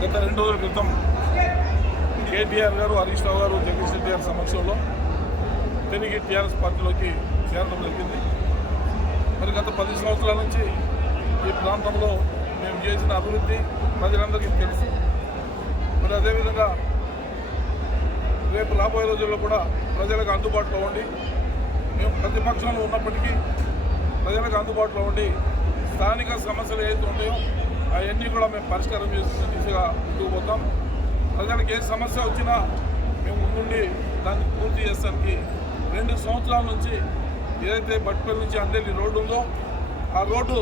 గత రెండు రోజుల క్రితం కేటీఆర్ గారు హరీష్ రావు గారు జగదీష్ రెడ్డి గారి సమక్షంలో తిరిగి టీఆర్ఎస్ పార్టీలోకి చేరడం జరిగింది. మరి గత పది సంవత్సరాల నుంచి ఈ ప్రాంతంలో మేము చేసిన అభివృద్ధి ప్రజలందరికీ తెలుసు. మరి అదేవిధంగా రేపు రాబోయే రోజుల్లో కూడా ప్రజలకు అందుబాటులో ఉండి మేము ప్రతిపక్షంలో ఉన్నప్పటికీ ప్రజలకు అందుబాటులో ఉండి స్థానిక సమస్యలు ఏదైతే ఉంటాయో అవన్నీ కూడా మేము పరిష్కారం చేసుకునే దిశగా ముందుకు పోతాం. ప్రజలకు ఏ సమస్య వచ్చినా మేము ముందుండి దాన్ని పూర్తి చేస్తానికి రెండు సంవత్సరాల నుంచి ఏదైతే బట్పల్లి నుంచి అందేలి రోడ్డు ఉందో ఆ రోడ్డు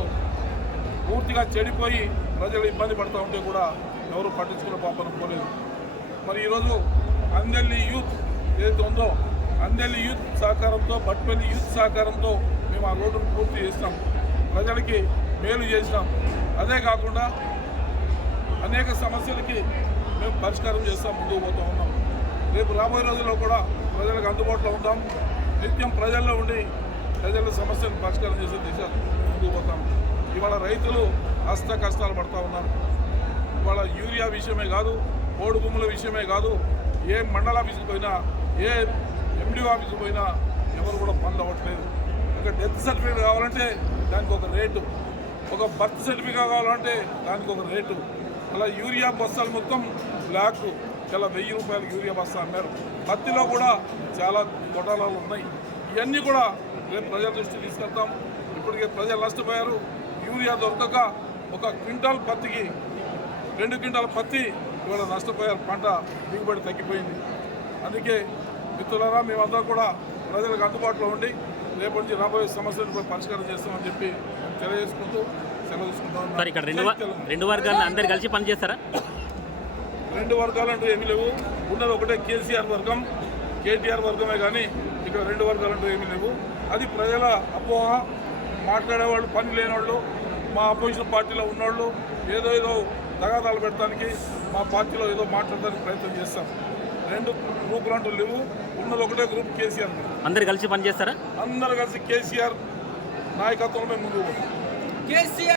పూర్తిగా చెడిపోయి ప్రజలు ఇబ్బంది పడుతూ ఉంటే కూడా ఎవరు పట్టించుకునే పాపన పోలేదు. మరి ఈరోజు అందెల్లి యూత్ ఏదైతే ఉందో అందెల్లి యూత్ సహకారంతో బట్పల్లి యూత్ సహకారంతో మేము ఆ రోడ్డును పూర్తి చేస్తాం ప్రజలకి మేలు చేసినాం. అదే కాకుండా అనేక సమస్యలకి మేము పరిష్కారం చేస్తాం ముందుకు పోతూ ఉన్నాం. రేపు రాబోయే రోజుల్లో కూడా ప్రజలకు అందుబాటులో ఉంటాం నిత్యం ప్రజల్లో ఉండి ప్రజల సమస్యలను పరిష్కారం చేసే దిశ ముందుకు పోతాం. ఇవాళ రైతులు హస్త కష్టాలు పడుతూ ఉన్నారు. ఇవాళ యూరియా విషయమే కాదు ఓడు భూముల విషయమే కాదు ఏ మండల ఆఫీసుకు పోయినా ఏ ఎండిఓ ఆఫీసుకు పోయినా ఎవరు కూడా పనులు అవ్వట్లేదు. ఒక డెత్ సర్టిఫికేట్ కావాలంటే దానికి ఒక రేటు. ఒక బర్త్ సర్టిఫికేట్ కావాలంటే దానికి ఒక రేటు. అలా యూరియా బస్తాలు మొత్తం బ్లాక్. చాలా వెయ్యి రూపాయలకు యూరియా బస్తా అన్నారు పత్తిలో కూడా చాలా గొడవలు ఉన్నాయి. ఇవన్నీ కూడా రేపు ప్రజల దృష్టికి తీసుకెళ్తాం ఇప్పటికే ప్రజలు నష్టపోయారు. యూరియా దొరకక ఒక క్వింటాల్ పత్తికి రెండు క్వింటాల పత్తి ఇవాళ నష్టపోయారు. పంట దిగుబడి తగ్గిపోయింది. అందుకే మిత్రులరా మేమందరం కూడా ప్రజలకు అందుబాటులో ఉండి రేపటి నుంచి రాబోయే సమస్యలను పరిష్కారం చేస్తామని చెప్పి తెలియజేసుకుంటూ సెలవు తీసుకుంటాం సార్ ఇక్కడ రెండు రెండు వర్గాలను అందరు కలిసి పనిచేస్తారా రెండు వర్గాలు అంటూ ఏమీ లేవు. ఉన్నది ఒకటే కేసీఆర్ వర్గం కేటీఆర్ వర్గమే కానీ ఇక్కడ రెండు వర్గాలు అంటూ ఏమీ లేవు. అది ప్రజల అపోహ మాట్లాడేవాళ్ళు పని లేనివాళ్ళు మా అపోజిషన్ పార్టీలో ఉన్నవాళ్ళు ఏదో ఏదో తగాదాలు పెట్టడానికి మా పార్టీలో ఏదో మాట్లాడడానికి ప్రయత్నం చేస్తాం రెండు గ్రూపులు అంటూ లేవు. ఉన్నది ఒకటే గ్రూప్ కేసీఆర్. అందరు కలిసి పనిచేస్తారా? అందరు కలిసి కేసీఆర్ నాయకత్వంలో మేము ముందుకు కేసీఆర్